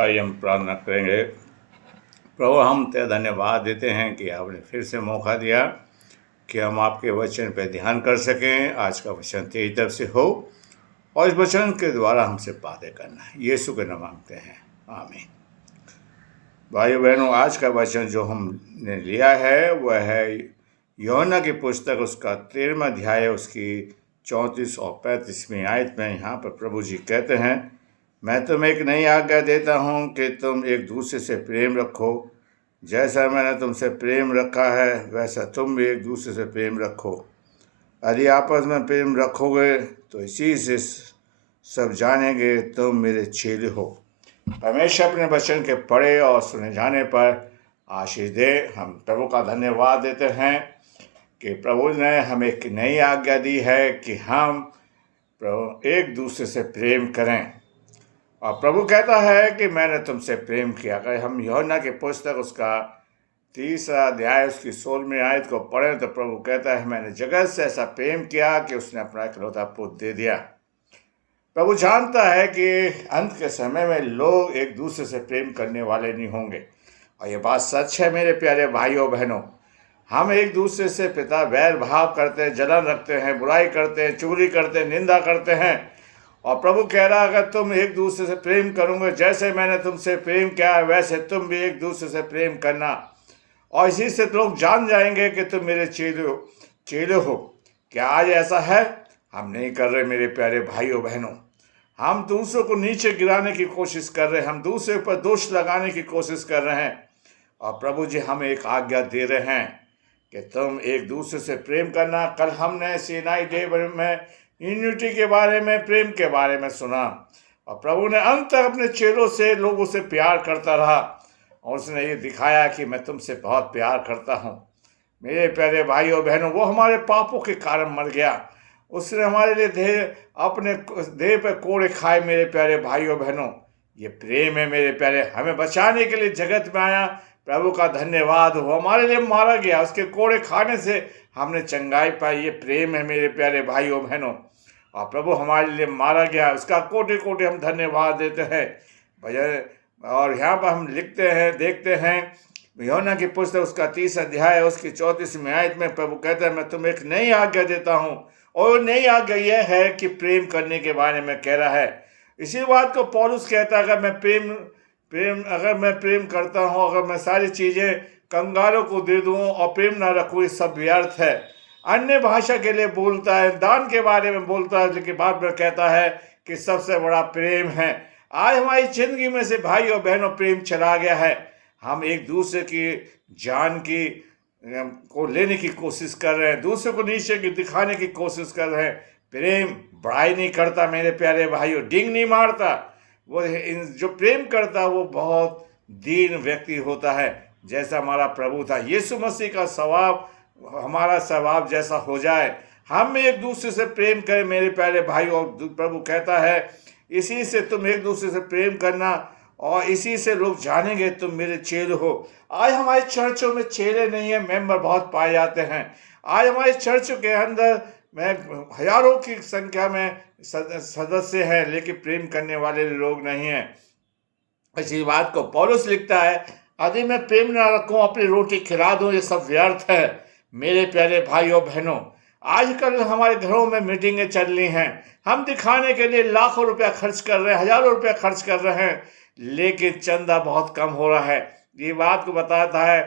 आइए हम प्रार्थना करेंगे। प्रभु, हम तेरा धन्यवाद देते हैं कि आपने फिर से मौका दिया कि हम आपके वचन पर ध्यान कर सकें। आज का वचन तेरी तरफ से हो और इस वचन के द्वारा हमसे बातें करना है। यीशु के नाम मांगते हैं, आमीन। भाइयों बहनों, आज का वचन जो हमने लिया है वह है यूहन्ना की पुस्तक, उसका 13वां अध्याय, उसकी 34 और 35वीं आयत में। यहाँ पर प्रभु जी कहते हैं, मैं तुम्हें एक नई आज्ञा देता हूँ कि तुम एक दूसरे से प्रेम रखो। जैसा मैंने तुमसे प्रेम रखा है वैसा तुम भी एक दूसरे से प्रेम रखो। यदि आपस में प्रेम रखोगे तो इसी से सब जानेंगे तुम मेरे चेले हो। परमेश्वर अपने वचन के पढ़े और सुने जाने पर आशीष दे। हम प्रभु का धन्यवाद देते हैं कि प्रभु ने हमें एक नई आज्ञा दी है कि हम एक दूसरे से प्रेम करें। और प्रभु कहता है कि मैंने तुमसे प्रेम किया। अगर हम यूहन्ना की पुस्तक, उसका 3रा अध्याय, उसकी 16वीं आयत को पढ़ें तो प्रभु कहता है, मैंने जगत से ऐसा प्रेम किया कि उसने अपना इकलौता पुत्र दे दिया। प्रभु जानता है कि अंत के समय में लोग एक दूसरे से प्रेम करने वाले नहीं होंगे, और ये बात सच है। मेरे प्यारे भाइयों बहनों, हम एक दूसरे से पिता वैर भाव करते हैं, जलन रखते हैं, बुराई करते हैं, चुगली करते हैं, निंदा करते हैं। और प्रभु कह रहा है, अगर तुम एक दूसरे से प्रेम करोगे, जैसे मैंने तुमसे प्रेम किया है वैसे तुम भी एक दूसरे से प्रेम करना, और इसी से लोग जान जाएंगे कि तुम मेरे चेले हो। क्या आज ऐसा है? हम नहीं कर रहे मेरे प्यारे भाइयों बहनों। हम दूसरों को नीचे गिराने की कोशिश कर रहे हैं, हम दूसरे पर दोष लगाने की कोशिश कर रहे हैं। और प्रभु जी हमें एक आज्ञा दे रहे हैं कि तुम एक दूसरे से प्रेम करना। कल हमने सीनाई डे में यूनिटी के बारे में, प्रेम के बारे में सुना, और प्रभु ने अंत तक अपने चेलों से, लोगों से प्यार करता रहा, और उसने ये दिखाया कि मैं तुमसे बहुत प्यार करता हूँ। मेरे प्यारे भाइयों बहनों, वो हमारे पापों के कारण मर गया, उसने हमारे लिए अपने देह पर कोड़े खाए। मेरे प्यारे भाइयों बहनों, ये प्रेम है मेरे प्यारे। हमें बचाने के लिए जगत में आया, प्रभु का धन्यवाद हो। हमारे लिए मारा गया, उसके कोड़े खाने से हमने चंगाई पाई। ये प्रेम है मेरे प्यारे भाइयों बहनों। और प्रभु हमारे लिए मारा गया, उसका कोटि कोटि हम धन्यवाद देते हैं भजन। और यहाँ पर हम लिखते हैं, देखते हैं यूहन्ना की पुस्तक, उसका 30 अध्याय, उसकी 34वीं आयत में प्रभु कहता है, मैं तुम्हें एक नई आज्ञा देता हूँ। और नई आज्ञा यह है कि प्रेम करने के बारे में कह रहा है। इसी बात को पौलुस कहता है, अगर मैं प्रेम करता हूँ, अगर मैं सारी चीज़ें कंगालों को दे दूँ और प्रेम ना रखूँ, ये सब व्यर्थ है। अन्य भाषा के लिए बोलता है, दान के बारे में बोलता है, लेकिन बाद में कहता है कि सबसे बड़ा प्रेम है। आज हमारी जिंदगी में से भाई और बहनों प्रेम चला गया है। हम एक दूसरे की जान की को लेने की कोशिश कर रहे हैं, दूसरे को नीचे की दिखाने की कोशिश कर रहे हैं। प्रेम बड़ाई नहीं करता मेरे प्यारे भाइयों, डिंग नहीं मारता। वो जो प्रेम करता वो बहुत दीन व्यक्ति होता है। जैसा हमारा प्रभु था, यीशु मसीह का स्वभाव हमारा स्वभाव जैसा हो जाए। हम एक दूसरे से प्रेम करें मेरे प्यारे भाई। और प्रभु कहता है, इसी से तुम एक दूसरे से प्रेम करना, और इसी से लोग जानेंगे तुम मेरे चेले हो। आज हमारे चर्चों में चेले नहीं है, मेंबर बहुत पाए जाते हैं। आज हमारे चर्च के अंदर में हजारों की संख्या में सदस्य हैं, लेकिन प्रेम करने वाले लोग नहीं हैं। इसी बात को पौलुस लिखता है, यदि मैं प्रेम ना रखूं, अपनी रोटी खिला दूं, ये सब व्यर्थ है। मेरे प्यारे भाइयों बहनों, आजकल हमारे घरों में मीटिंगें चल रही हैं, हम दिखाने के लिए लाखों रुपया खर्च कर रहे हैं, हजारों रुपया खर्च कर रहे हैं, लेकिन चंदा बहुत कम हो रहा है। ये बात को बताता है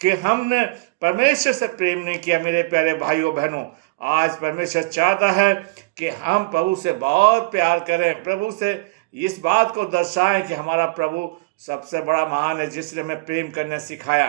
कि हमने परमेश्वर से प्रेम नहीं किया। मेरे प्यारे भाइयों बहनों, आज परमेश्वर चाहता है कि हम प्रभु से बहुत प्यार करें, प्रभु से इस बात को दर्शाएं कि हमारा प्रभु सबसे बड़ा महान है, जिसने हमें प्रेम करना सिखाया।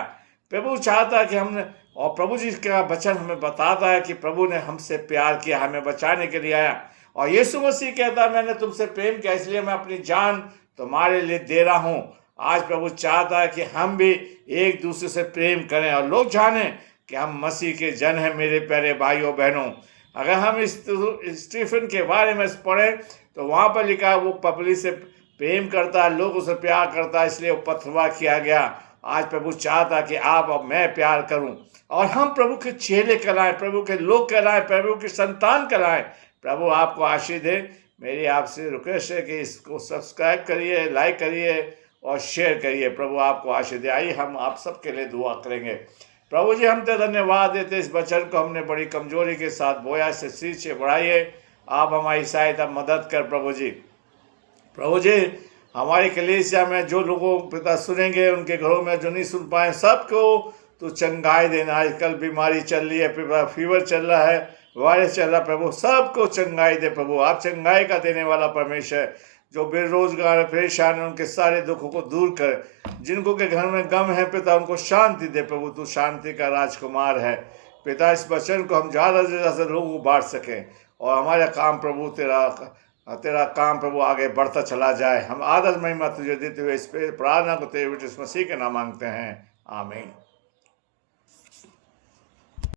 प्रभु चाहता है कि हमने, और प्रभु जी का वचन हमें बताता है कि प्रभु ने हमसे प्यार किया, हमें बचाने के लिए आया। और यीशु मसीह कहता है, मैंने तुमसे प्रेम किया, इसलिए मैं अपनी जान तुम्हारे लिए दे रहा हूँ। आज प्रभु चाहता है कि हम भी एक दूसरे से प्रेम करें और लोग जानें कि हम मसीह के जन हैं। मेरे प्यारे भाइयों बहनों, अगर हम स्टीफन के बारे में पढ़ें तो वहाँ पर लिखा है, वो पब्लिक से प्रेम करता है, लोगों से प्यार करता है, इसलिए वो पथरवाह किया गया। आज प्रभु चाहता कि आप और मैं प्यार करूं, और हम प्रभु के चेले कहलाएं, प्रभु के लोग कहलाएं, प्रभु के संतान कहलाएं। प्रभु आपको आशीष दे। मेरी आपसे रिक्वेस्ट है कि इसको सब्सक्राइब करिए, लाइक करिए और शेयर करिए। प्रभु आपको आशीष दे। आइए हम आप सबके लिए दुआ करेंगे। प्रभु जी, हम तो धन्यवाद देते, इस वचन को हमने बड़ी कमजोरी के साथ बोया, से सीध से बढ़ाइए। आप हमारी सहायता मदद कर प्रभु जी। प्रभु जी, हमारी कलीसिया में जो लोगों पिता सुनेंगे, उनके घरों में जो नहीं सुन पाए, सबको तो चंगाई देना। आजकल बीमारी चल रही है, फीवर चल रहा है, वायरस चल रहा है, प्रभु सबको चंगाई दे। प्रभु आप चंगाई का देने वाला परमेश्वर, जो बेरोजगार परेशान है उनके सारे दुखों को दूर कर, जिनको के घर में गम है पिता उनको शांति दे। प्रभु तू शांति का राजकुमार है पिता। इस वचन को हम ज़्यादा से ज़्यादा लोगों को बांट सकें और हमारा काम प्रभु तेरा काम प्रभु आगे बढ़ता चला जाए। हम आदर महिमा तुझे देते हुए इस पे प्रार्थना को तेरे बेटे मसीह के नाम मांगते हैं, आमीन।